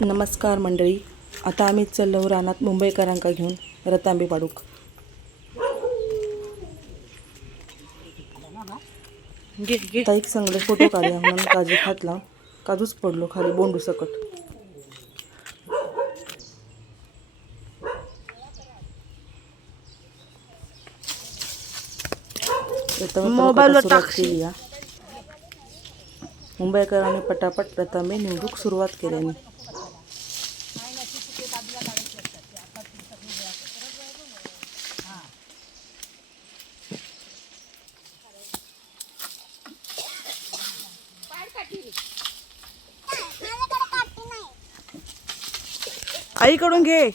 नमस्कार मंडळी. आता आम्ही चाललो रानात मुंबईकरांका घेऊन रतांबे पाडूक. ताईक सांगले फोटो काढूया म्हणून काजी खातला. काजूच पडलो खाली बोंडू सकट. मोबाईल केली या मुंबईकरांनी पटापट रतांबे निवडूक सुरुवात केल्यानी. आईकडून घे.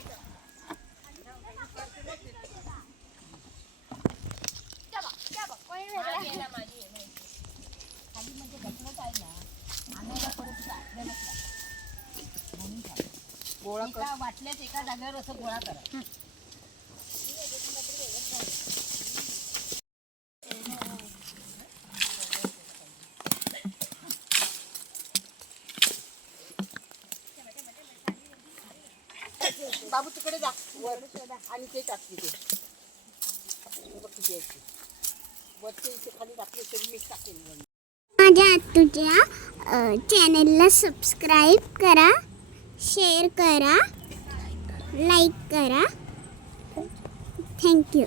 वाटल्याच एका जागेवर असं गोळा करा. बाबू तिकडे जा वर आणि ते टाकते ते बघ किती आहे वरती इथे खाली टाकले तरी मीठ टाकेल. माझ्या तुझ्या चॅनलला सबस्क्राईब करा, शेअर करा, लाईक करा. थँक्यू.